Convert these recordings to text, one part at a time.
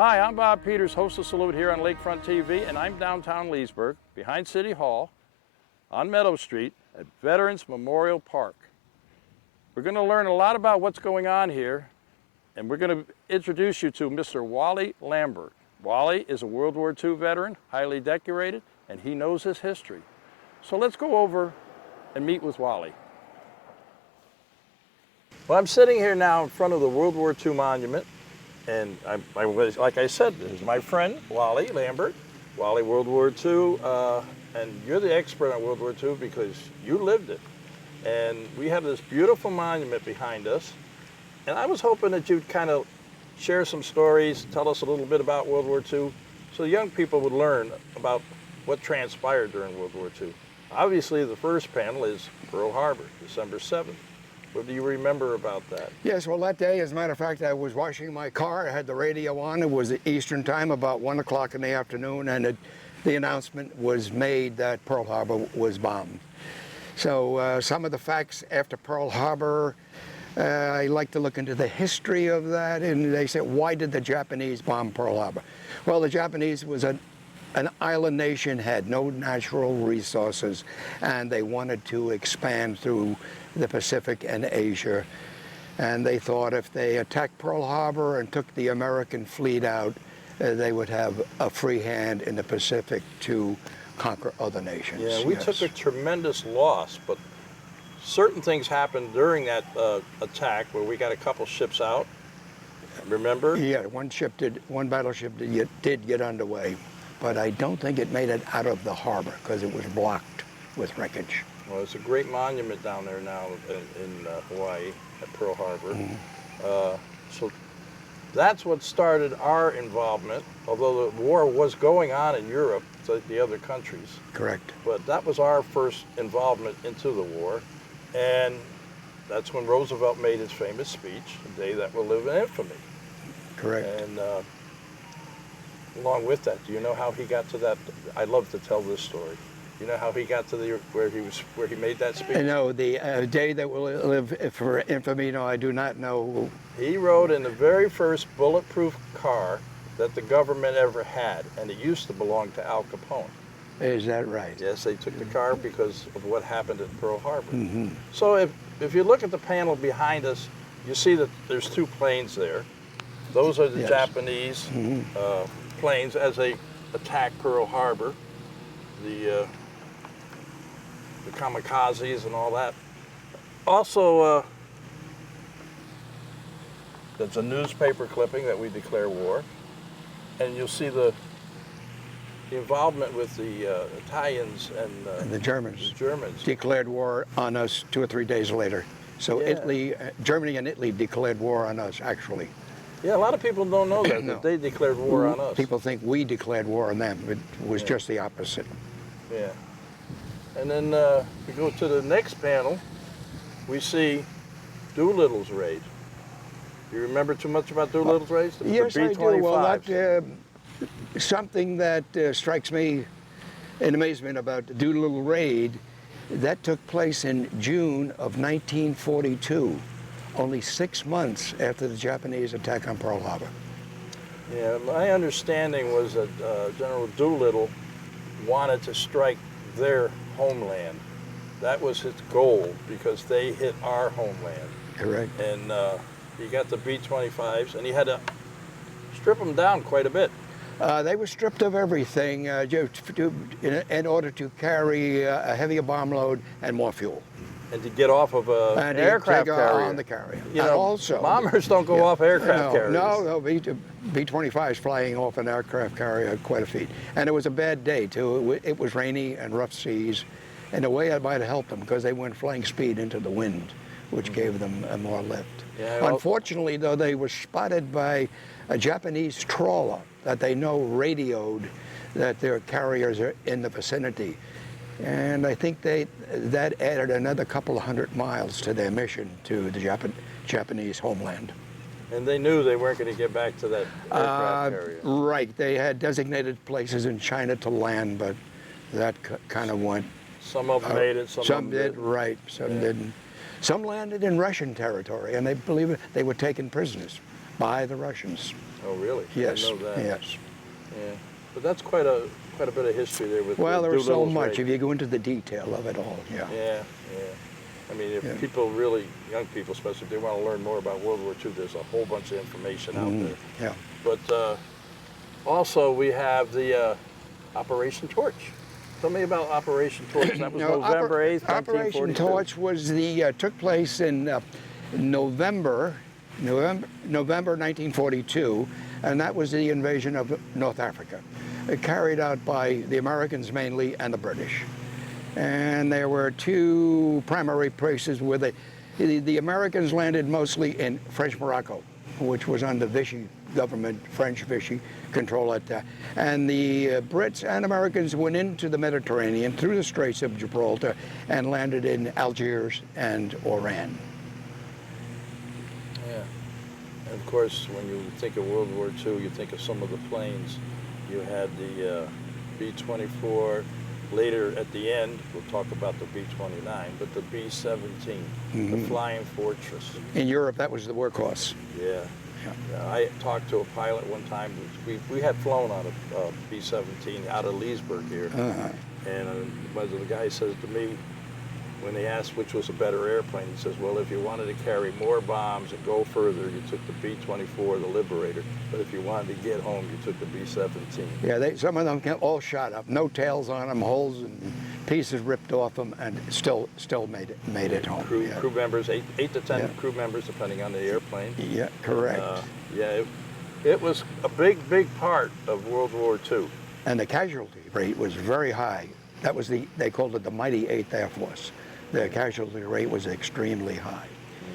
Hi, I'm Bob Peters, host of Salute here on Lakefront TV, and I'm downtown Leesburg, behind City Hall, on Meadow Street, at Veterans Memorial Park. We're going to learn a lot about what's going on here, and we're going to introduce you to Mr. Waley Lambert. Waley is a World War II veteran, highly decorated, and he knows his history. So let's go over and meet with Waley. Well, I'm sitting here now in front of the World War II monument. And I was, like I said, this is my friend, Waley Lambert. Waley, World War II, and you're the expert on World War II because you lived it. And we have this beautiful monument behind us. And I was hoping that you'd kind of share some stories, tell us a little bit about World War II, so young people would learn about what transpired during World War II. Obviously, the first panel is Pearl Harbor, December 7th. What do you remember about that? Yes, well, that day, as a matter of fact, I was washing my car. I had the radio on. It was Eastern time, about 1 o'clock in the afternoon, and the announcement was made that Pearl Harbor was bombed. So some of the facts after Pearl Harbor, I like to look into the history of that, and they said, why did the Japanese bomb Pearl Harbor? Well, the Japanese was an island nation, had no natural resources, and they wanted to expand through the Pacific and Asia. And they thought if they attacked Pearl Harbor and took the American fleet out, they would have a free hand in the Pacific to conquer other nations. Yeah, we took a tremendous loss, but certain things happened during that attack where we got a couple ships out. Remember? Yeah, one battleship did get underway, but I don't think it made it out of the harbor because it was blocked with wreckage. Well, it's a great monument down there now in Hawaii at Pearl Harbor. Mm-hmm. So that's what started our involvement, although the war was going on in Europe, the other countries. Correct. But that was our first involvement into the war. And that's when Roosevelt made his famous speech, "A Day That Will Live in Infamy." Correct. And along with that, do you know how he got to that? I love to tell this story. You know how he got to where he made that speech? No, the day that will live for infamy. No, I do not know. He rode in the very first bulletproof car that the government ever had, and it used to belong to Al Capone. Is that right? Yes, they took the car because of what happened at Pearl Harbor. Mm-hmm. So if you look at the panel behind us, you see that there's two planes there. Those are the Japanese planes as they attacked Pearl Harbor. The kamikazes and all that. Also, there's a newspaper clipping that we declare war, and you'll see the involvement with the Italians and the Germans. The Germans Declared war on us 2 or 3 days later. So yeah. Germany and Italy declared war on us, actually. Yeah, a lot of people don't know that, No. that they declared war on us. People think we declared war on them. It was just the opposite. Yeah. And then we go to the next panel, we see Doolittle's raid. You remember too much about Doolittle's raid? Yes, I do. Well, that, something that strikes me in amazement about the Doolittle raid, that took place in June of 1942, only 6 months after the Japanese attack on Pearl Harbor. Yeah, my understanding was that General Doolittle wanted to strike their homeland. That was his goal because they hit our homeland. Correct. And he got the B-25s, and he had to strip them down quite a bit. They were stripped of everything in order to carry a heavier bomb load and more fuel. And to get off of an aircraft carrier. On the carrier. You know, also, bombers don't go off aircraft carriers. No, B-25s flying off an aircraft carrier, quite a feat. And it was a bad day, too. It was rainy and rough seas. In a way, I might have helped them because they went flying speed into the wind, which gave them more lift. Yeah, Unfortunately, though, they were spotted by a Japanese trawler that they know radioed that their carriers are in the vicinity. And I think that added another couple of 100 miles to their mission to the Japanese homeland. And they knew they weren't going to get back to that aircraft carrier. Right. They had designated places in China to land, but that kind of went. Some of them made it, some did. Right. Some didn't. Some landed in Russian territory, and they believe it, they were taken prisoners. by the Russians. Oh, really? Yes. I didn't know that. Yes. Yeah. But that's quite a bit of history there with Well, there was so Doolittle's much raid. if you go into the detail of it all. Yeah. Yeah, yeah. I mean, if Yeah. people really, young people especially, if they want to learn more about World War II, there's a whole bunch of information out there. Yeah. But also we have the Operation Torch. Tell me about Operation Torch. That was November 8th, 1942. Operation Torch was took place in November 1942, and that was the invasion of North Africa, carried out by the Americans mainly and the British. And there were two primary places where the Americans landed mostly in French Morocco, which was under Vichy government, French Vichy control at that. And the Brits and Americans went into the Mediterranean through the Straits of Gibraltar and landed in Algiers and Oran. Yeah. And of course, when you think of World War II, you think of some of the planes. You had the B-24. Later at the end, we'll talk about the B-29, but the B-17, the Flying Fortress. In Europe, that was the workhorse. Yeah. I talked to a pilot one time. We had flown on a B-17 out of Leesburg here. And the guy says to me, when they asked which was a better airplane, he says, well, if you wanted to carry more bombs and go further, you took the B-24, the Liberator. But if you wanted to get home, you took the B-17. Yeah, some of them all shot up, no tails on them, holes and pieces ripped off them, and still made it home. Crew members, 8 to 10 crew members, depending on the airplane. Yeah, correct. It was a big part of World War II. And the casualty rate was very high. That was they called it the mighty 8th Air Force. The casualty rate was extremely high.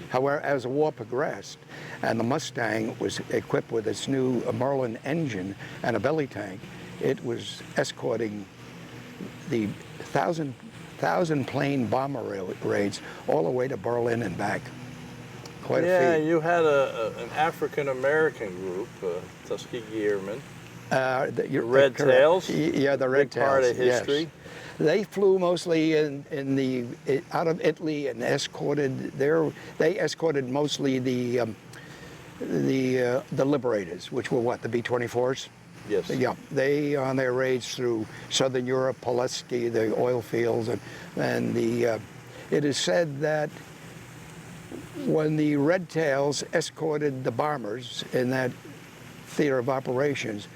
However, as the war progressed, and the Mustang was equipped with its new Merlin engine and a belly tank, it was escorting the thousand plane bomber raids all the way to Berlin and back. Quite a feat. Yeah, you had an African-American group, Tuskegee Airmen. The Red Tails. Yeah, the Red Tails. Part of history. Yes. They flew mostly out of Italy and they escorted mostly the Liberators, which were what, the B-24s? Yes. Yeah, they on their raids through Southern Europe, Pulaski, the oil fields, and it is said that when the Red Tails escorted the bombers in that theater of operations,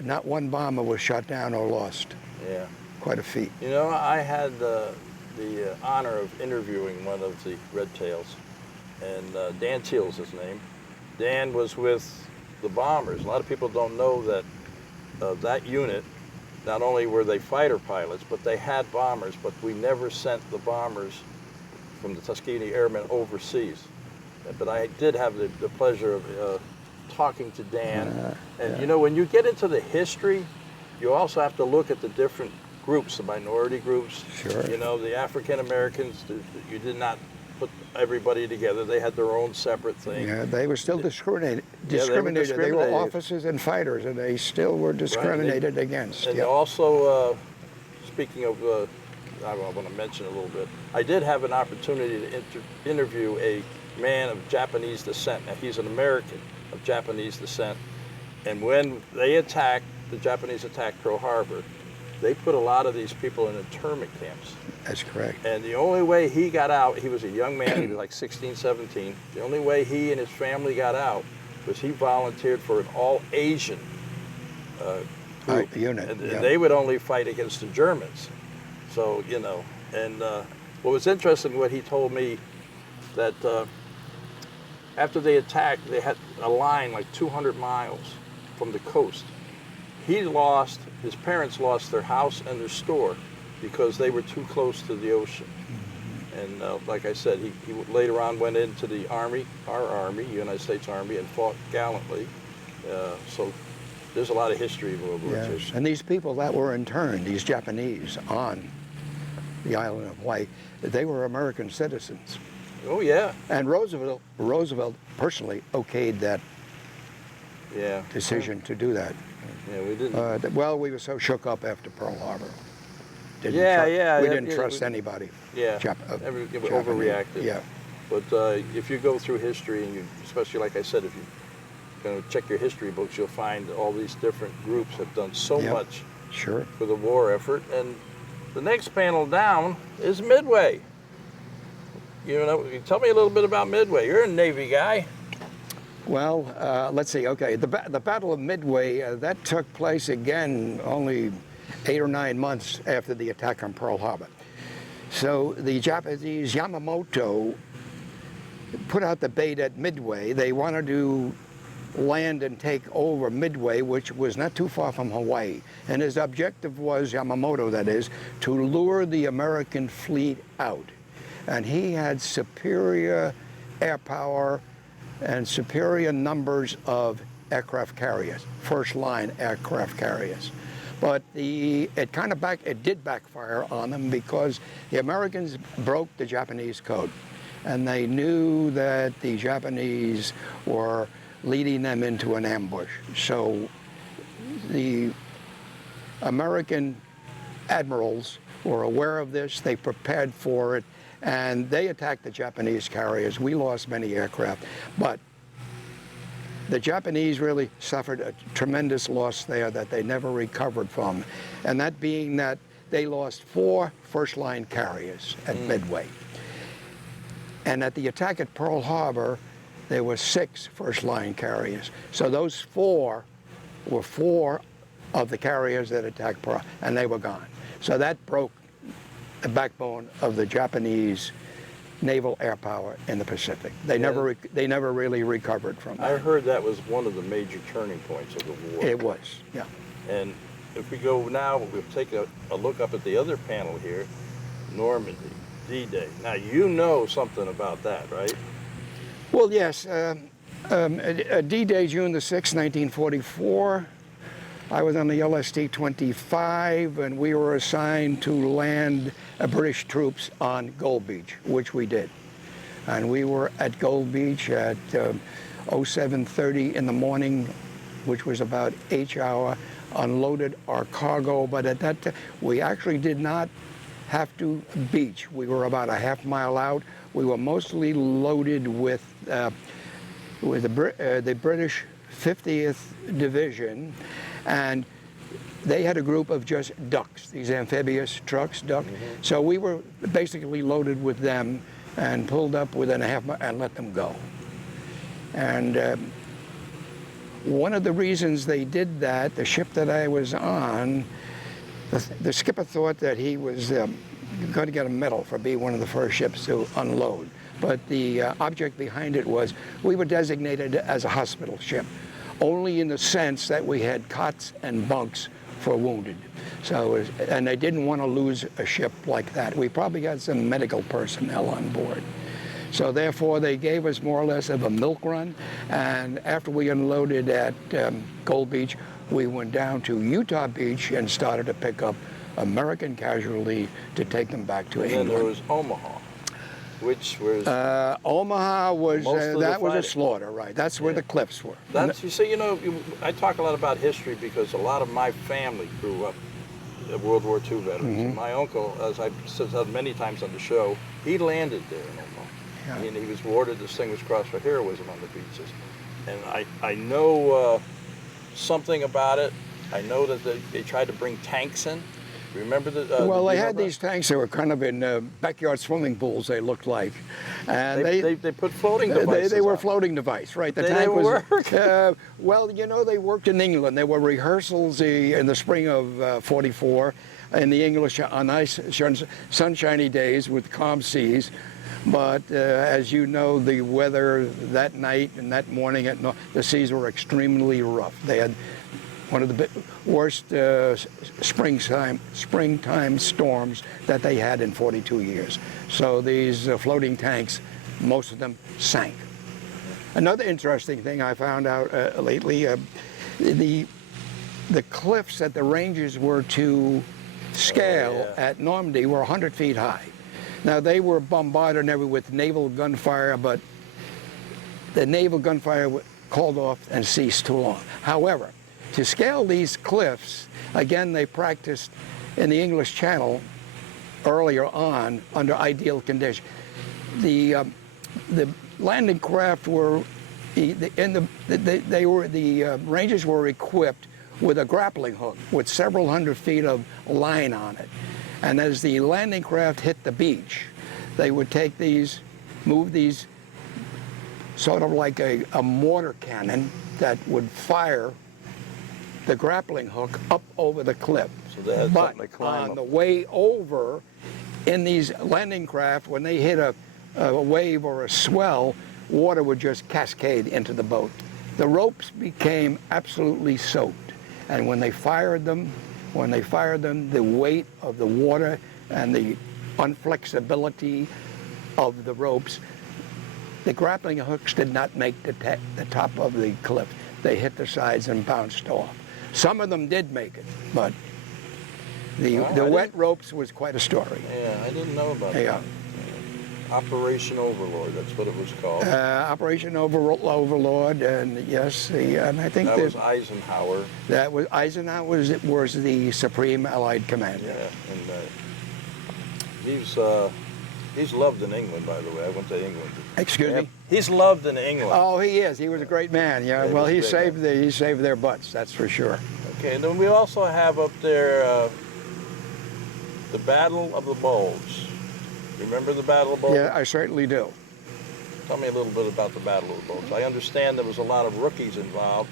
not one bomber was shot down or lost. Yeah. Quite a feat. You know, I had the honor of interviewing one of the Red Tails, and Dan Teal's his name. Dan was with the bombers. A lot of people don't know that that unit, not only were they fighter pilots, but they had bombers, but we never sent the bombers from the Tuskegee Airmen overseas. But I did have the pleasure of talking to Dan. And you know, when you get into the history, you also have to look at the different groups, the minority groups. Sure. You know, the African Americans, you did not put everybody together. They had their own seperate thing. Yeah, they were still discriminated. Yeah, they were They were officers and fighters, and they still were discriminated against. And also, speaking of, I want to mention a little bit, I did have an opportunity to interview a man of Japanese descent. Now, he's an American of Japanese descent. And when they the Japanese attacked Pearl Harbor, they put a lot of these people in internment camps. That's correct. And the only way he got out, he was a young man, he was like 16, 17. The only way he and his family got out was he volunteered for an all-Asian group. Unit. And they would only fight against the Germans. So, you know, and what was interesting, what he told me, that after they attacked, they had a line like 200 miles from the coast. His parents lost their house and their store because they were too close to the ocean. And like I said, he later on went into the Army, our Army, United States Army, and fought gallantly. So there's a lot of history of World War II. And these people that were interned, these Japanese on the island of Hawaii, they were American citizens. Oh, yeah. And Roosevelt personally okayed that decision to do that. Yeah, we didn't. Well, we were so shook up after Pearl Harbor. We didn't trust anybody. Yeah, we overreacted. Yeah. But if you go through history, and you, especially like I said, if you're going to check your history books, you'll find all these different groups have done so much Sure. for the war effort. And the next panel down is Midway. You know, tell me a little bit about Midway. You're a Navy guy. Well, let's see. Okay, the Battle of Midway, that took place again only 8 or 9 months after the attack on Pearl Harbor. So the Japanese Yamamoto put out the bait at Midway. They wanted to land and take over Midway, which was not too far from Hawaii. And his objective was, Yamamoto that is, to lure the American fleet out. And he had superior air power and superior numbers of aircraft carriers, first-line aircraft carriers. But it did backfire on them because the Americans broke the Japanese code, and they knew that the Japanese were leading them into an ambush. So the American admirals were aware of this, they prepared for it, and they attacked the Japanese carriers. We lost many aircraft, but the Japanese really suffered a tremendous loss there that they never recovered from, and that being that they lost 4 first-line carriers at Midway. And at the attack at Pearl Harbor, there were 6 first-line carriers. So those 4 were 4 of the carriers that attacked Pearl, and they were gone. So that broke the backbone of the Japanese naval air power in the Pacific. They never really recovered from that. I heard that was one of the major turning points of the war. It was, yeah. And if we go now, we'll take a look up at the other panel here, Normandy, D-Day. Now, you know something about that, right? Well, yes. D-Day, June the 6th, 1944. I was on the LST-25, and we were assigned to land British troops on Gold Beach, which we did. And we were at Gold Beach at 07:30 in the morning, which was about H-hour, unloaded our cargo. But at that time, we actually did not have to beach. We were about a half mile out. We were mostly loaded with the British 50th Division, and they had a group of just ducks, these amphibious trucks, duck. So we were basically loaded with them and pulled up within a half mile and let them go. And one of the reasons they did that, the ship that I was on, the skipper thought that he was going to get a medal for being one of the first ships to unload. But the object behind it was we were designated as a hospital ship, only in the sense that we had cots and bunks for wounded. So, and they didn't want to lose a ship like that. We probably had some medical personnel on board. So therefore, they gave us more or less of a milk run. And after we unloaded at Gold Beach, we went down to Utah Beach and started to pick up American casualty to take them back to England. And then there was Omaha, which was Omaha was that was a fighting. slaughter, right? That's where the cliffs were. That's, you see, you know, I talk a lot about history because a lot of my family grew up World War II veterans. My uncle, as I've said many times on the show, he landed there in Omaha. Yeah. And he was awarded the Distinguished Cross for heroism on the beaches. And I know something about it. I know that they tried to bring tanks in. Remember the? Well, they had these tanks that were kind of in backyard swimming pools. They looked like, and they put floating devices. They were on. floating device, right? The They tank didn't was. work. Well, you know, they worked in England. There were rehearsals in the spring of '44 in the English on nice sunshiny days with calm seas. But as you know, the weather that night and that morning, the seas were extremely rough. They had one of the worst springtime storms that they had in 42 years. So these floating tanks, most of them sank. Another interesting thing I found out lately, the cliffs that the Rangers were to scale at Normandy were 100 feet high. Now, they were bombarded with naval gunfire, but the naval gunfire called off and ceased too long. However, to scale these cliffs, again, they practiced in the English Channel earlier on under ideal conditions. The the landing craft were, the Rangers were equipped with a grappling hook with several hundred feet of line on it. And as the landing craft hit the beach, they would take these, move these sort of like a mortar cannon that would fire the grappling hook up over the cliff. So they had something to climb on up. the way over, in these landing craft, when they hit a wave or a swell, water would just cascade into the boat. The ropes became absolutely soaked, and when they fired them, the weight of the water and the unflexibility of the ropes, the grappling hooks did not make the top of the cliff. They hit the sides and bounced off. Some of them did make it, but the wet ropes was quite a story. Yeah, I didn't know about Yeah. that. Operation Overlord, that's what it was called. Operation Overlord, and yes, and I think that was Eisenhower. That was Eisenhower was the Supreme Allied Commander. Yeah, and he's loved in England, by the way. I went to England. Excuse me? He's loved in England. Oh, he is. He was a great man. Yeah. Yeah, Well, he he was a great saved he saved their butts. That's for sure. Okay, and then we also have up there the Battle of the Bulge. Remember the Battle of the Bulge? Yeah, I certainly do. Tell me a little bit about the Battle of the Bulge. I understand there was a lot of rookies involved,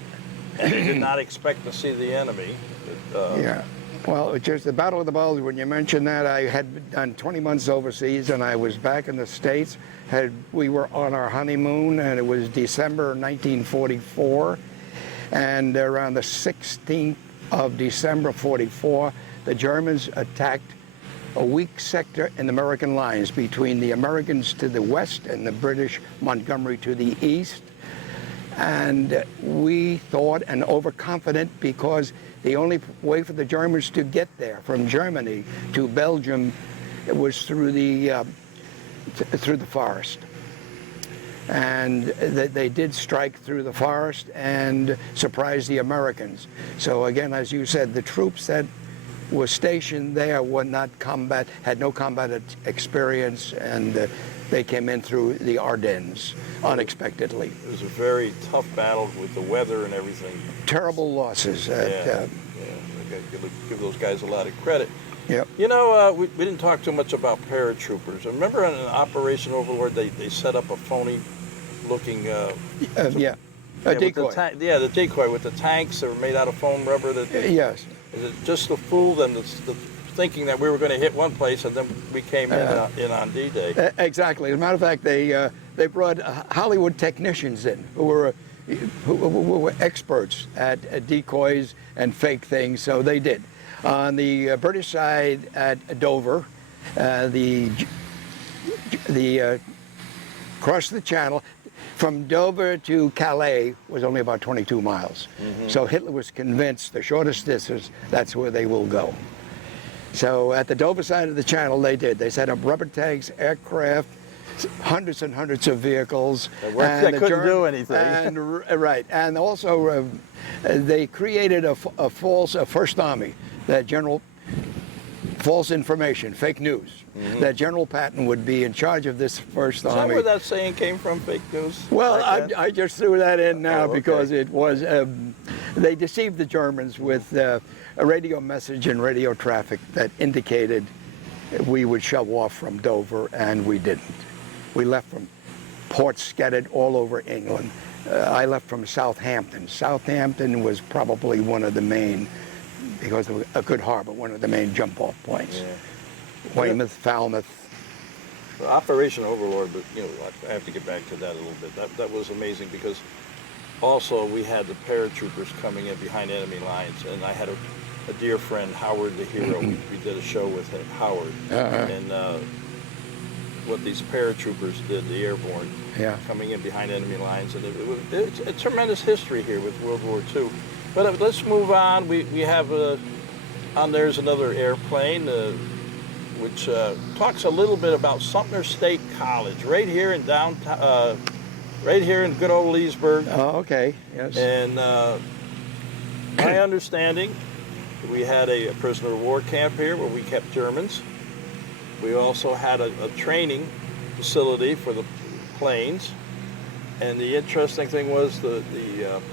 and they did not expect to see the enemy. Yeah. Well, it's just the Battle of the Bulge, when you mentioned that, I had done 20 months overseas, and I was back in the States. We were on our honeymoon, and it was December 1944. And around the 16th of December 44, the Germans attacked a weak sector in the American lines between the Americans to the west and the British Montgomery to the east. And we thought, and overconfident, because the only way for the Germans to get there from Germany to Belgium was through the forest. And they did strike through the forest and surprise the Americans. So again, as you said, the troops that were stationed there were not had no combat experience, and they came in through the Ardennes unexpectedly. It was a very tough battle with the weather and everything. Terrible losses. Yeah, give those guys a lot of credit. Yep. You know, we didn't talk too much about paratroopers. Remember in Operation Overlord, they set up a phony-looking A with decoy. the decoy with the tanks that were made out of foam rubber. Yes. Just to fool them, thinking that we were going to hit one place, and then we came in on D-Day. Exactly. As a matter of fact, they brought Hollywood technicians in who were experts at decoys and fake things, so they did. On the British side at Dover, across the channel, from Dover to Calais was only about 22 miles. Mm-hmm. So Hitler was convinced the shortest distance, that's where they will go. So at the Dover side of the channel, they did. They set up rubber tanks, aircraft, hundreds and hundreds of vehicles. They couldn't do anything. Right. And also they created a First Army, false information, fake news. Mm-hmm. That General Patton would be in charge of this First Army. Is that where that saying came from, fake news? Well, I just threw that in now because it was, they deceived the Germans with a radio message and radio traffic that indicated we would shove off from Dover, and we didn't. We left from ports scattered all over England. I left from Southampton. Southampton was probably one of the main, because of a good harbor, one of the main jump-off points. Yeah. Weymouth, Falmouth. Operation Overlord, but I have to get back to that a little bit. That was amazing because also we had the paratroopers coming in behind enemy lines, and I had a dear friend, Howard the Hero. We did a show with Howard, and what these paratroopers did, the airborne, coming in behind enemy lines, and it's a tremendous history here with World War II. But let's move on. We have on there's another airplane. Which talks a little bit about Sumter State College, right here in downtown, right here in good old Leesburg. Oh, okay, yes. And my understanding, we had a prisoner of war camp here where we kept Germans. We also had a training facility for the planes. And the interesting thing was the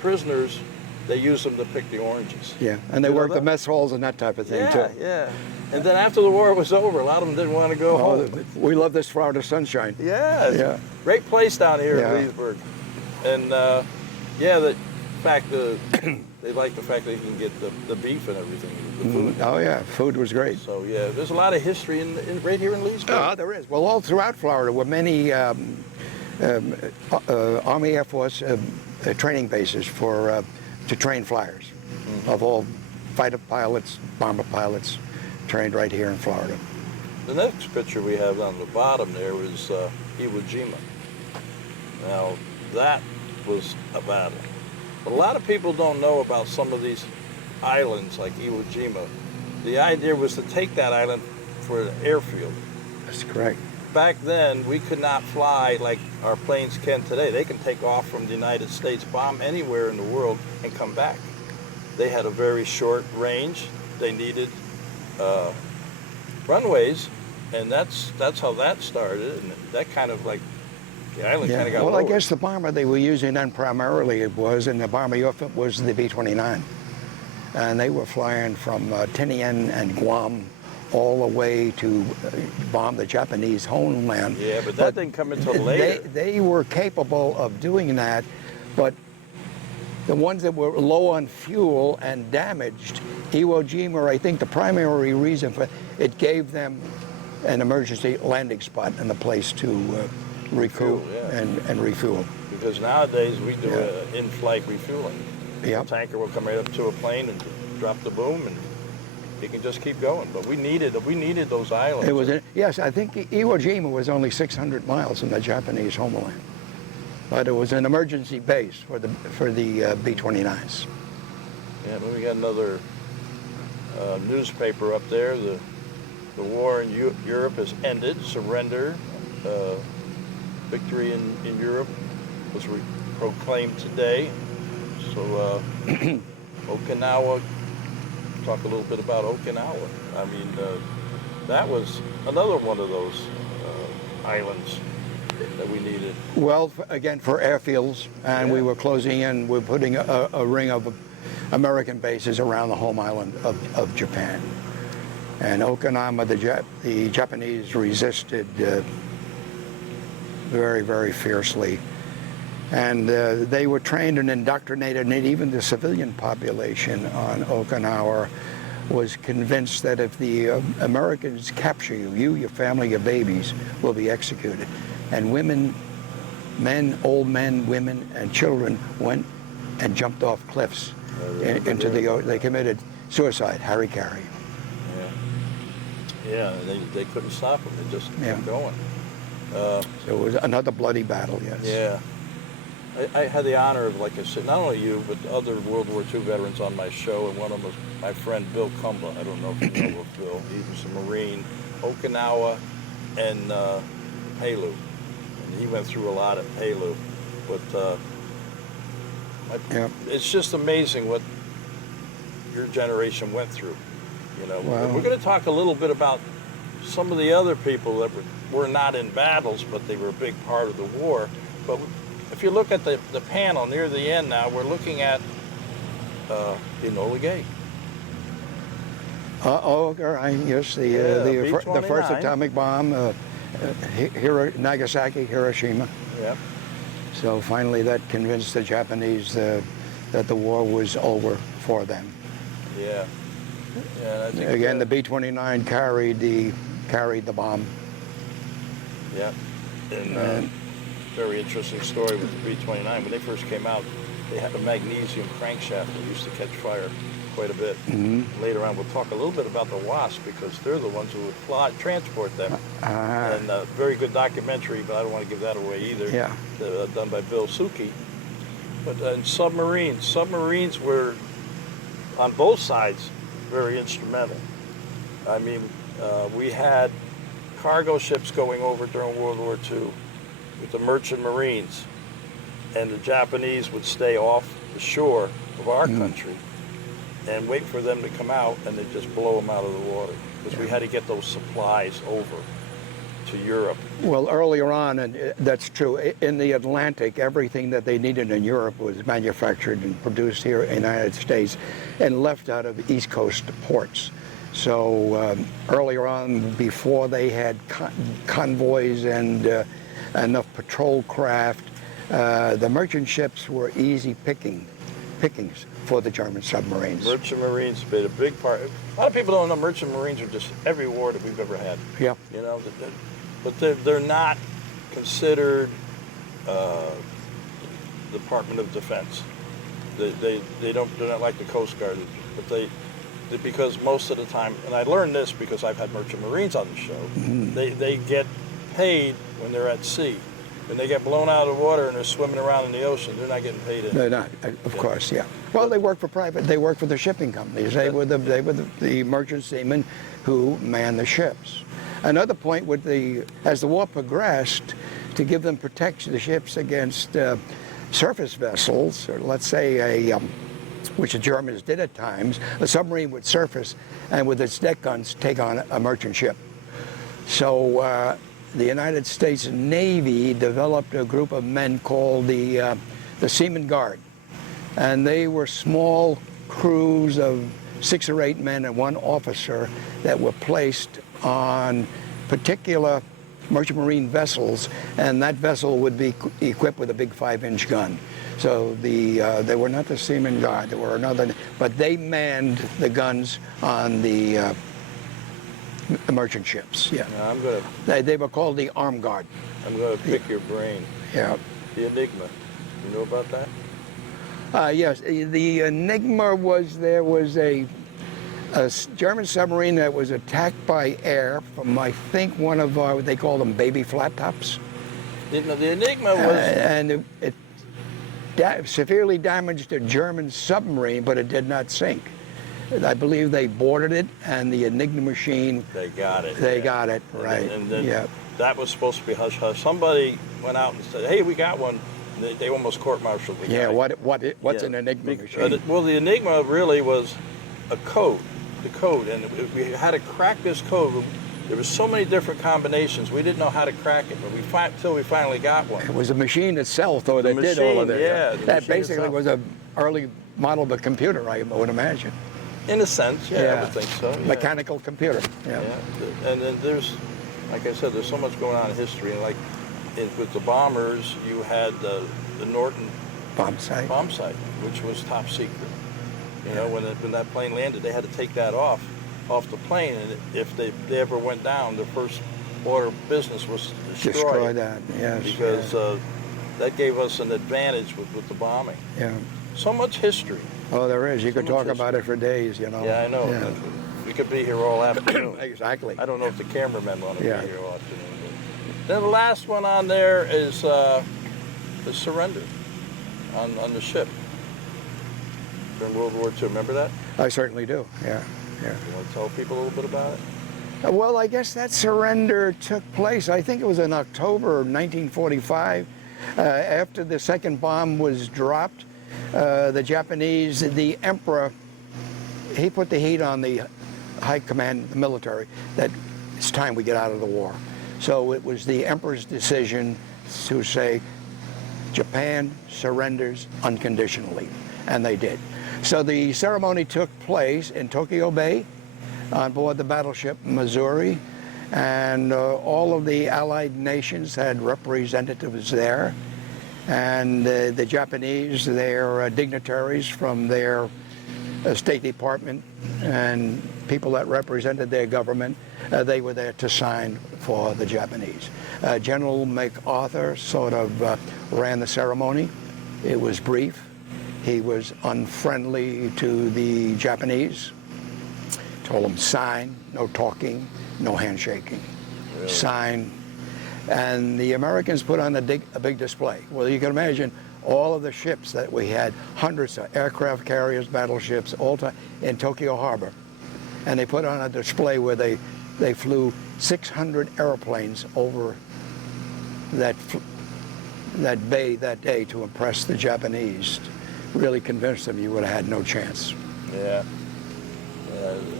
prisoners, they used them to pick the oranges. Yeah, and they You know worked the that? mess halls and that type of thing Yeah, too. yeah. And then after the war was over, a lot of them didn't want to go Oh, home. we love this Florida sunshine. Yeah, it's Yeah. a great place down here Yeah. in Leesburg. And yeah, they like the fact that you can get the beef and everything, the food. Oh yeah, food was great. So yeah, there's a lot of history right here in Leesburg. There is. Well, all throughout Florida were many Army Air Force training bases for to train flyers of all fighter pilots, bomber pilots, trained right here in Florida. The next picture we have on the bottom there is Iwo Jima. Now, that was a battle. But a lot of people don't know about some of these islands like Iwo Jima. The idea was to take that island for an airfield. That's correct. Back then, we could not fly like our planes can today. They can take off from the United States, bomb anywhere in the world, and come back. They had a very short range. They needed runways, and that's how that started. And that kind of like the island kind of got Well, lowered. I guess the bomber they were using then primarily and the bomber outfit was the B-29. And they were flying from Tinian and Guam all the way to bomb the Japanese homeland. Yeah, but that didn't come until later. They were capable of doing that, but the ones that were low on fuel and damaged, Iwo Jima, I think the primary reason for it gave them an emergency landing spot and a place to recoup and refuel. Because nowadays we do in-flight refueling. Yep. The tanker will come right up to a plane and drop the boom, and you can just keep going. But we needed those islands. It was yes, I think Iwo Jima was only 600 miles from the Japanese homeland, but it was an emergency base for the B-29s. Yeah, then we got another newspaper up there. The war in Europe has ended. Surrender, victory in Europe was proclaimed today. So Okinawa. Talk a little bit about Okinawa. I mean, that was another one of those islands that we needed. Well, again, for airfields, and we were closing in, we're putting a ring of American bases around the home island of Japan. And Okinawa, the Japanese resisted very, very fiercely. And they were trained and indoctrinated, and even the civilian population on Okinawa was convinced that if the Americans capture you, your family, your babies will be executed. And women, old men, women, and children went and jumped off cliffs into they committed suicide, harikari. Yeah, they couldn't stop them. They just kept going. So it was another bloody battle, yes. Yeah. I had the honor of, like I said, not only you, but other World War II veterans on my show, and one of them was my friend Bill Kumba. I don't know if you know of Bill. He was a Marine, Okinawa, and Palu. And he went through a lot at Palu. But it's just amazing what your generation went through. You know, we're going to talk a little bit about some of the other people that were not in battles, but they were a big part of the war. But if you look at the panel near the end now, we're looking at Enola Gay. Yes, the first atomic bomb, Nagasaki, Hiroshima. Yeah. So finally that convinced the Japanese that the war was over for them. Yeah. Yeah. I think Again, the B-29 carried the bomb. Yeah. And very interesting story with the B-29. When they first came out, they had a magnesium crankshaft that used to catch fire quite a bit. Later on, we'll talk a little bit about the Wasp, because they're the ones who would transport them. And a very good documentary, but I don't want to give that away either. Yeah. Done by Bill Suki. But in submarines were, on both sides, very instrumental. I mean, we had cargo ships going over during World War II with the merchant marines, and the Japanese would stay off the shore of our country and wait for them to come out, and they'd just blow them out of the water, because we had to get those supplies over to Europe. Well, earlier on, and that's true, in the Atlantic, everything that they needed in Europe was manufactured and produced here in the United States and left out of East Coast ports. So earlier on, before they had convoys and enough patrol craft, the merchant ships were easy pickings for the German submarines. Merchant Marines played a big part. A lot of people don't know Merchant Marines are just every war that we've ever had. Yeah. You know, but they're not considered Department of Defense. They're not like the Coast Guard, but because most of the time, and I learned this because I've had Merchant Marines on the show, they get paid when they're at sea. When they get blown out of the water and they're swimming around in the ocean, they're not getting paid in. They're not, of course, yeah. Well, they work for they work for the shipping companies. They were the merchant seamen who manned the ships. Another point with as the war progressed, to give them protection, the ships against surface vessels, or let's say which the Germans did at times, a submarine would surface and with its deck guns take on a merchant ship. So the United States Navy developed a group of men called the Seaman Guard. And they were small crews of 6 or 8 men and 1 officer that were placed on particular merchant marine vessels, and that vessel would be equipped with a big 5-inch gun. So they were not the Seaman Guard, there were another, but they manned the guns on the merchant ships. Yeah. Now I'm gonna. They were called the Armed Guard. I'm gonna pick your brain. Yeah. The Enigma. You know about that? Yes. The Enigma there was a German submarine that was attacked by air from, I think, one of our, they call them baby flat tops. The Enigma was. And it severely damaged a German submarine, but it did not sink. I believe they boarded it, and the Enigma machine. They got it. They got it, right. And then yeah. That was supposed to be hush-hush. Somebody went out and said, hey, we got one. And they almost court-martialed the guy. Yeah, what's an Enigma machine? Well, the Enigma really was a code, the code. And we had to crack this code. There were so many different combinations. We didn't know how to crack it, but until we finally got one. It was the machine itself, though, that did all of it. Yeah, that basically was an early model of a computer, I would imagine. In a sense, yeah, I would think so. Yeah. Mechanical computer. Yeah. And then there's, like I said, there's so much going on in history. And like with the bombers, you had the Norton bomb site, which was top secret. You know, when that plane landed, they had to take that off the plane, and if they ever went down, the first order of business was to destroy that. Yes. Because that gave us an advantage with the bombing. Yeah. So much history. Oh, there is. You could talk about it for days, you know. Yeah, I know. Yeah. We could be here all afternoon. Exactly. I don't know if the cameramen want to be here all afternoon. Then the last one on there is the surrender on the ship during World War II. Remember that? I certainly do. Yeah. Yeah. You want to tell people a little bit about it? Well, I guess that surrender took place, I think it was in October of 1945. After the second bomb was dropped, the Japanese, the emperor, he put the heat on the high command, the military, that it's time we get out of the war. So it was the emperor's decision to say, Japan surrenders unconditionally, and they did. So the ceremony took place in Tokyo Bay on board the battleship Missouri, and all of the Allied nations had representatives there. And the Japanese, their dignitaries from their State Department and people that represented their government, they were there to sign for the Japanese. General MacArthur sort of ran the ceremony. It was brief. He was unfriendly to the Japanese. Told them sign, no talking, no handshaking. Really? Sign. And the Americans put on a big display. Well, you can imagine all of the ships that we had, hundreds of aircraft carriers, battleships, all in Tokyo Harbor. And they put on a display where they flew 600 airplanes over that bay that day to impress the Japanese. Really convinced them you would have had no chance. Yeah.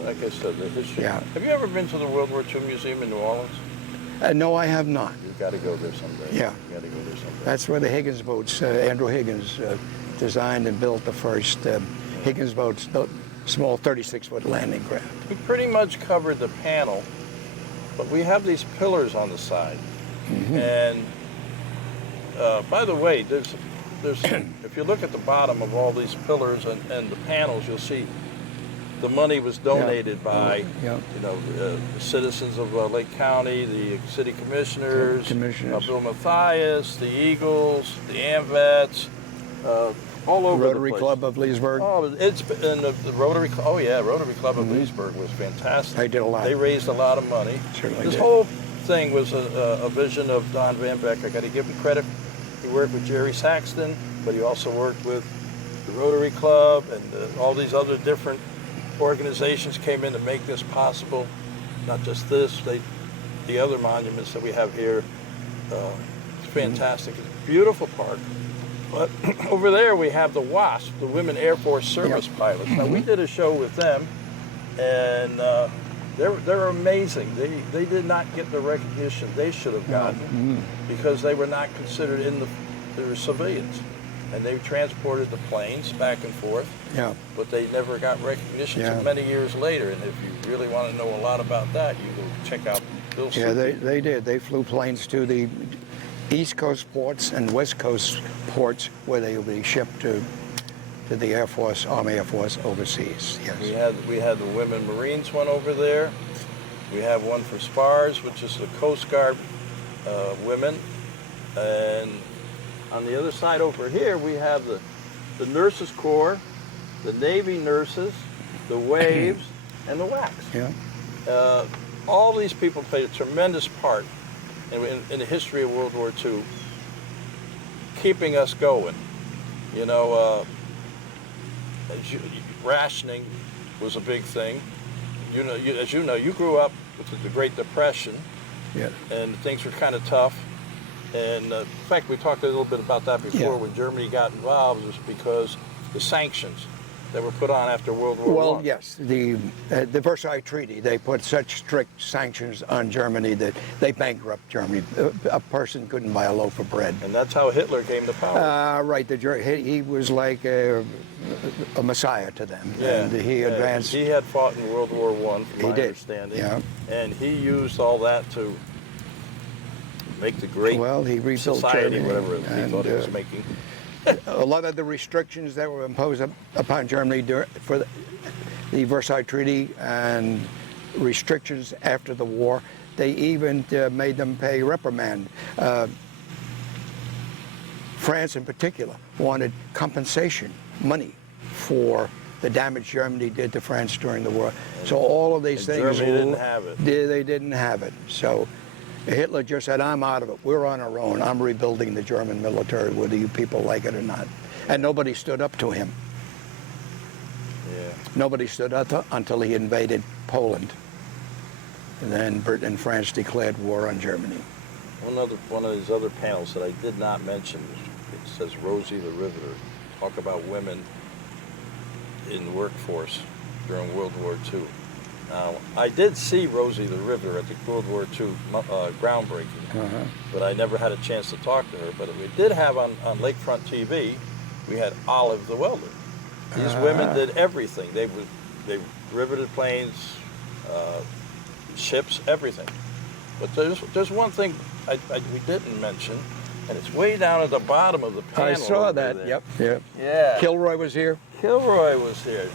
Like I said, the history. Yeah. Have you ever been to the World War II Museum in New Orleans? No, I have not. You've got to go there someday. Yeah. You got to go there someday. That's where the Higgins boats, Andrew Higgins designed and built the first Higgins boats, the small 36-foot landing craft. We pretty much covered the panel, but we have these pillars on the side. And by the way, there's if you look at the bottom of all these pillars and the panels, you'll see the money was donated by you know the citizens of Lake County, the city commissioners, Bill Mathias, the Eagles, the AMVETs, all over Rotary the place. Club of Leesburg. Oh, it's and the Rotary. Oh yeah, Rotary Club of Leesburg was fantastic. They did a lot. They raised a lot of money. Certainly This did. whole thing was a vision of Don Van Beck. I got to give him credit. He worked with Jerry Saxton, but he also worked with the Rotary Club and all these other different organizations came in to make this possible. Not just this, the other monuments that we have here. It's fantastic. It's a beautiful park. But over there we have the WASP, the Women Air Force Service Pilots. Now we did a show with them, and they're amazing. They did not get the recognition they should have gotten because they were not considered they were civilians. And they transported the planes back and forth, but they never got recognition until many years later. And if you really want to know a lot about that, you go check out Bill. Yeah, they did. They flew planes to the East Coast ports and West Coast ports where they would be shipped to the Air Force, Army Air Force overseas. Yes. We had the Women Marines one over there. We have one for SPARS, which is the Coast Guard women, and on the other side over here, we have the Nurses Corps, the Navy nurses, the Waves, and the WACs. Yeah. All these people played a tremendous part in the history of World War II, keeping us going. You know, rationing was a big thing. You know, as you know, you grew up with the Great Depression, and things were kind of tough. And in fact, we talked a little bit about that before when Germany got involved, was because the sanctions that were put on after World War I. Well, yes, the Versailles Treaty, they put such strict sanctions on Germany that they bankrupt Germany. A person couldn't buy a loaf of bread. And that's how Hitler came to power. Right, he was like a messiah to them. Yeah, and he advanced. He had fought in World War I, from my understanding. Yeah. And he used all that to make the great he rebuilt society, Germany, whatever he thought he was making. A lot of the restrictions that were imposed upon Germany for the Versailles Treaty and restrictions after the war, they even made them pay reprimand. France in particular wanted compensation, money, for the damage Germany did to France during the war. So all of these things, Germany didn't have it. They didn't have it. So Hitler just said, I'm out of it. We're on our own. I'm rebuilding the German military, whether you people like it or not. And nobody stood up to him. Yeah. Nobody stood up until he invaded Poland. And then Britain and France declared war on Germany. One of these other panels that I did not mention, it says Rosie the Riveter. Talk about women in the workforce during World War II. Now, I did see Rosie the Riveter at the World War II groundbreaking, but I never had a chance to talk to her. But we did have on Lakefront TV, we had Olive the welder. These women did everything. They riveted planes, ships, everything. But there's one thing we didn't mention, and it's way down at the bottom of the panel. I saw that. There. Yep. Yeah. Kilroy was here. Kilroy was here.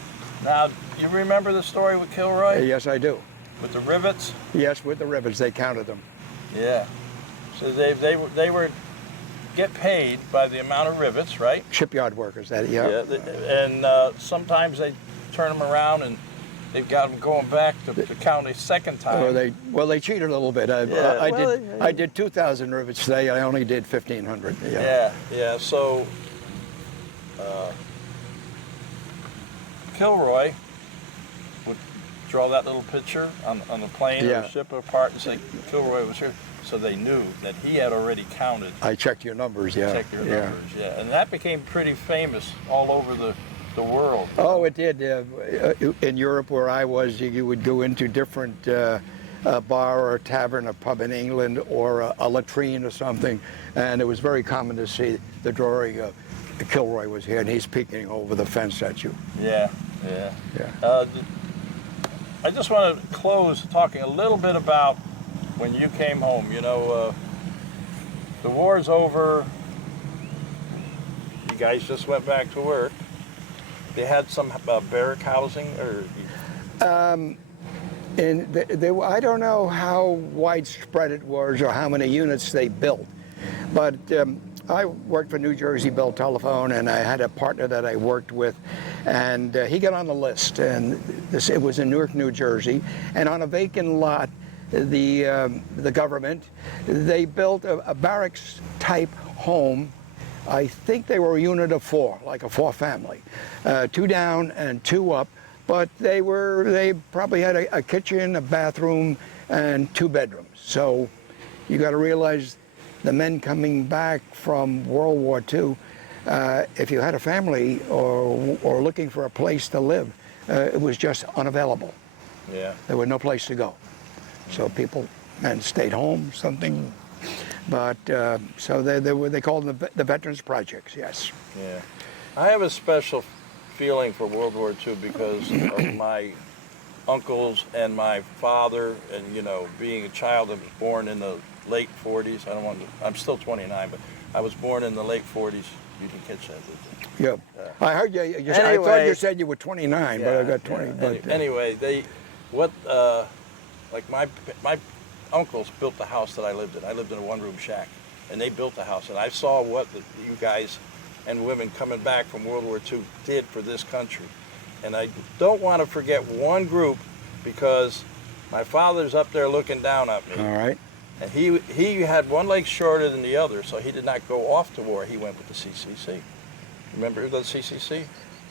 Now, you remember the story with Kilroy? Yes, I do. With the rivets? Yes, with the rivets. They counted them. Yeah. So they were get paid by the amount of rivets, right? Shipyard workers. And sometimes they turn them around and they've got them going back to count a second time. They cheated a little bit. I did 2,000 rivets today. I only did 1,500. Yeah. So Kilroy would draw that little picture on the plane or the ship apart and say Kilroy was here. So they knew that he had already counted. I checked your numbers, Checked your numbers, and that became pretty famous all over the world. Oh, it did. In Europe, where I was, you would go into different a bar or a tavern, a pub in England, or a latrine or something, and it was very common to see the drawing of Kilroy was here, and he's peeking over the fence at you. Yeah. I just want to close talking a little bit about when you came home. You know, the war's over. You guys just went back to work. They had some barrack housing, or And I don't know how widespread it was or how many units they built, but I worked for New Jersey Bell Telephone, and I had a partner that I worked with, and he got on the list, and it was in Newark, New Jersey, and on a vacant lot, the government, they built a barracks type home. I think they were a unit of 4, like a 4-family, 2 down and 2 up. But they probably had a kitchen, a bathroom, and 2 bedrooms. So you got to realize the men coming back from World War II, if you had a family or looking for a place to live, it was just unavailable. Yeah. There was no place to go. So men stayed home, something. But so they called them the Veterans Projects, yes. Yeah. I have a special feeling for World War II because of my uncles and my father, and, you know, being a child that was born in the late 40s. I'm still 29, but I was born in the late 40s. You didn't catch that, did you? Yeah. I heard you. Anyway, I thought you said you were 29, but I got 20. Yeah. But anyway, like my uncles built the house that I lived in. I lived in a 1-room shack, and they built the house, and I saw what you guys and women coming back from World War II did for this country. And I don't want to forget one group, because my father's up there looking down at me. all right. And he had one leg shorter than the other, so he did not go off to war. He went with the CCC. Remember the CCC?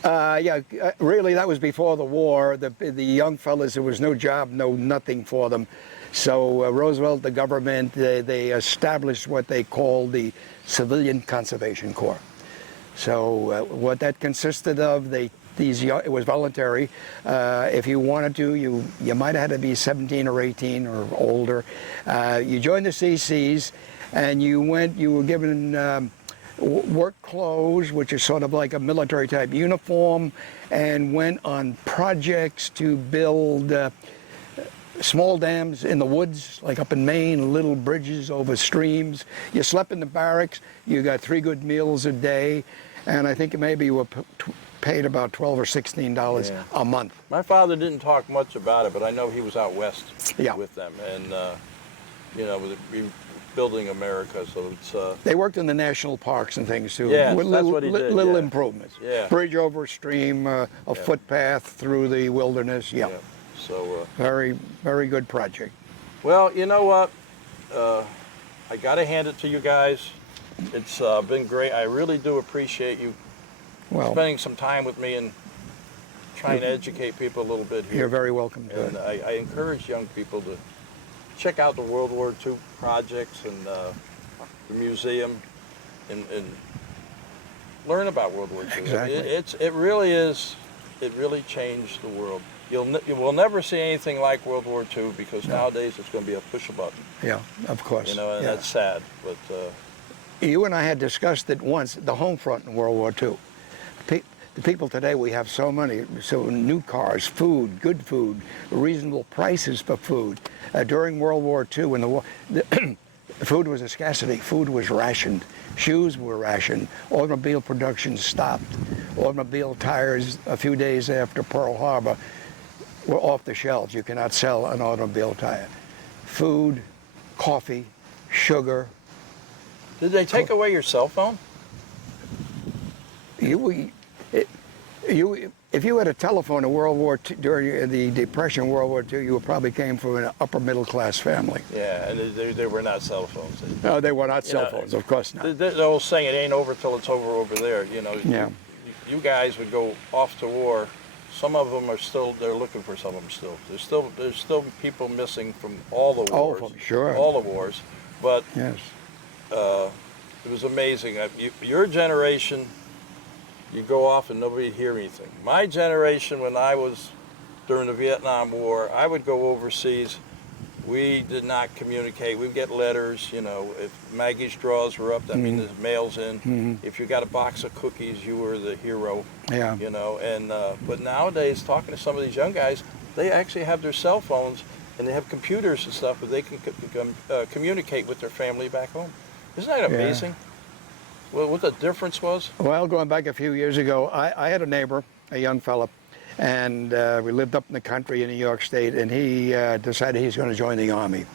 Yeah, really, that was before the war. The young fellas, there was no job, no nothing for them. So Roosevelt, the government, they established what they called the Civilian Conservation Corps. So what that consisted of, it was voluntary. If you wanted to, you might have had to be 17 or 18 or older. You joined the CCs, and you were given work clothes, which is sort of like a military type uniform, and went on projects to build small dams in the woods, like up in Maine, little bridges over streams. You slept in the barracks. You got 3 good meals a day, and I think maybe you were paid about $12 or $16 a month. My father didn't talk much about it, but I know he was out west Yeah. with them, and you know, building America. So it's They worked in the national parks and things too. Yes, with that's what he did, little yeah. improvements. Yeah. Bridge over a stream, a footpath through the wilderness. Yeah. yeah. So Very, very good project. well, you know what? I got to hand it to you guys. It's been great. I really do appreciate you spending some time with me and trying to educate people a little bit here. You're very welcome to And it. I encourage young people to check out the World War II projects and the museum, and learn about World War II. Exactly. It really changed the world. You will never see anything like World War II, because nowadays it's going to be a push a button. Yeah, of course. You know, and that's sad. But you and I had discussed it once, the home front in World War II. The people today, we have so new cars, food, good food, reasonable prices for food. During World War II, when the war, food was a scarcity. Food was rationed. Shoes were rationed. Automobile production stopped. Automobile tires, a few days after Pearl Harbor, were off the shelves. You cannot sell an automobile tire. Food, coffee, sugar. did they take away your cell phone? If you had a telephone in World War II, during the Depression, World War II, you probably came from an upper middle class family. Yeah, and they were not cell phones. No, they were not cell phones, of course not. The old saying, "It ain't over till it's over there." You know, Yeah. you guys would go off to war. Some of them are still. They're looking for some of them still. There's still people missing from all the wars. Oh, sure. All the wars, but Yes. it was amazing. Your generation, you go off and nobody hear anything. My generation, when I was during the Vietnam War, I would go overseas, we did not communicate. We'd get letters, you know, if Maggie's drawers were up, that means there's mail's in. If you got a box of cookies, you were the hero, Yeah. you know. And but nowadays, talking to some of these young guys, they actually have their cell phones and they have computers and stuff where they can communicate with their family back home. Isn't that amazing? Well, what the difference was? Well, going back a few years ago, I had a neighbor, a young fella, and we lived up in the country in New York State, and he decided he's going to join the Army.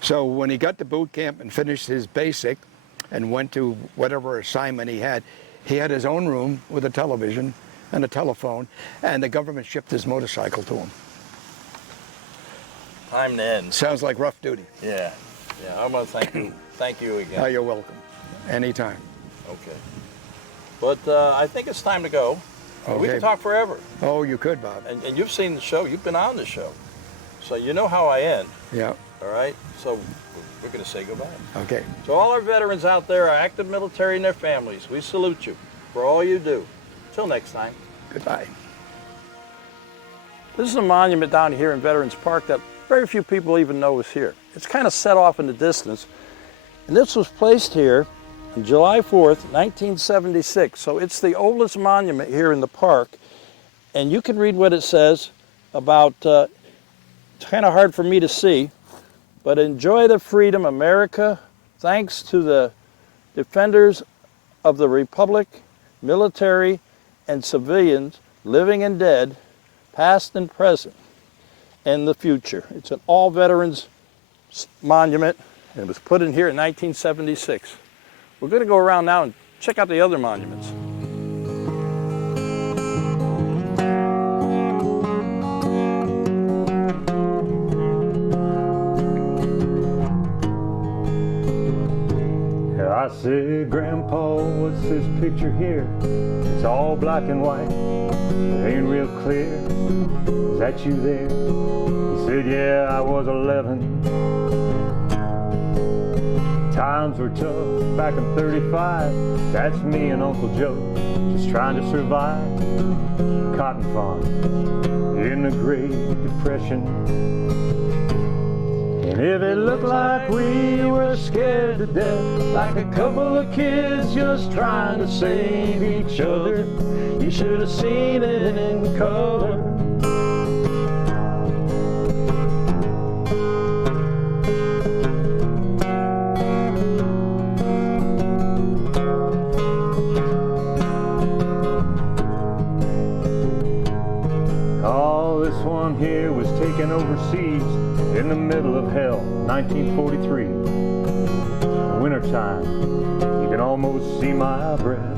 So when he got to boot camp and finished his basic and went to whatever assignment he had his own room with a television and a telephone, and the government shipped his motorcycle to him. Time to end. Sounds like rough duty. Yeah. Yeah, I want to thank you again. Oh, you're welcome. Anytime. Okay. But I think it's time to go. We Okay. can talk forever. Oh, you could, Bob. And you've seen the show. You've been on the show. So you know how I end. Yeah. All right? So we're going to say goodbye. Okay. So all our veterans out there, our active military and their families, we salute you for all you do. Till next time. Goodbye. This is a monument down here in Veterans Park that very few people even know is here. It's kind of set off in the distance. And this was placed here on July 4th, 1976. So it's the oldest monument here in the park. And you can read what it says about, it's kind of hard for me to see, but enjoy the freedom, America, thanks to the defenders of the Republic, military and civilians, living and dead, past and present, and the future. It's an all veterans monument, and it was put in here in 1976. We're going to go around now and check out the other monuments. I said, Grandpa, what's this picture here? It's all black and white, it ain't real clear. Is that you there? He said, yeah, I was 11. Times were tough back in 35. That's me and Uncle Joe, just trying to survive. Cotton farm in the Great Depression. And if it looked like we were scared to death, like a couple of kids just trying to save each other, you should have seen it in color. Oh, this one here was taken overseas in the middle of hell, 1943. Wintertime, you can almost see my breath.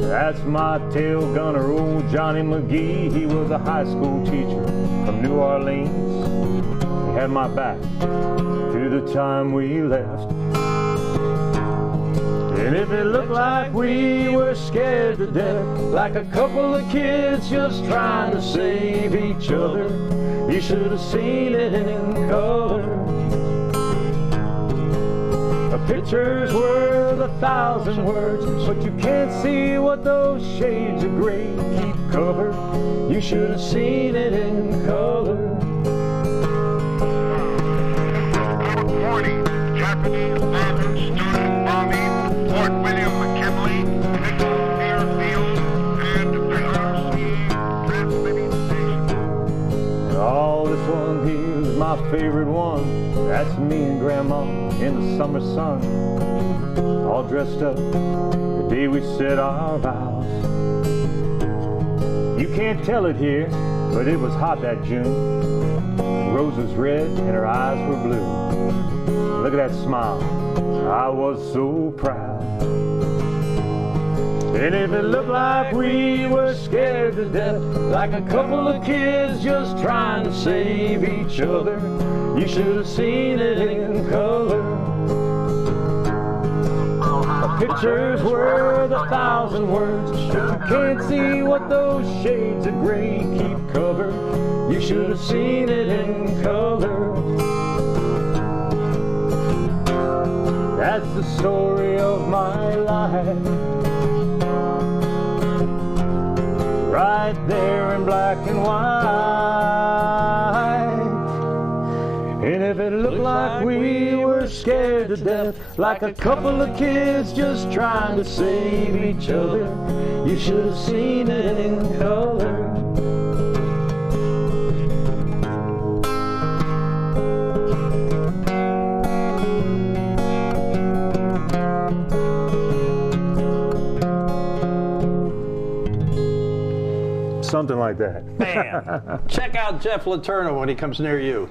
That's my tail gunner, old Johnny McGee. He was a high school teacher from New Orleans. He had my back through the time we left. And if it looked like we were scared to death, like a couple of kids just trying to save each other, you should have seen it in color. A picture's worth 1,000 words, but you can't see what those shades of gray keep covered. You should have seen it in color. Warning, Japanese bombers started bombing Fort William McKinley, Nicholls Airfield, and RC transmitting station. Oh, this one here is my favorite one. That's me and Grandma in the summer sun, all dressed up the day we said our vows. You can't tell it here, but it was hot that June. The rose was red and her eyes were blue. Look at that smile, I was so proud. And if it looked like we were scared to death, like a couple of kids just trying to save each other, you should have seen it in color. A picture's worth 1,000 words, but you can't see what those shades of gray keep covered. You should have seen it in color. That's the story of my life, right there in black and white. to death like a couple of kids just trying to save each other. You should have seen it in color. Something like that. Bam! Check out Jeff Letourneau when he comes near you.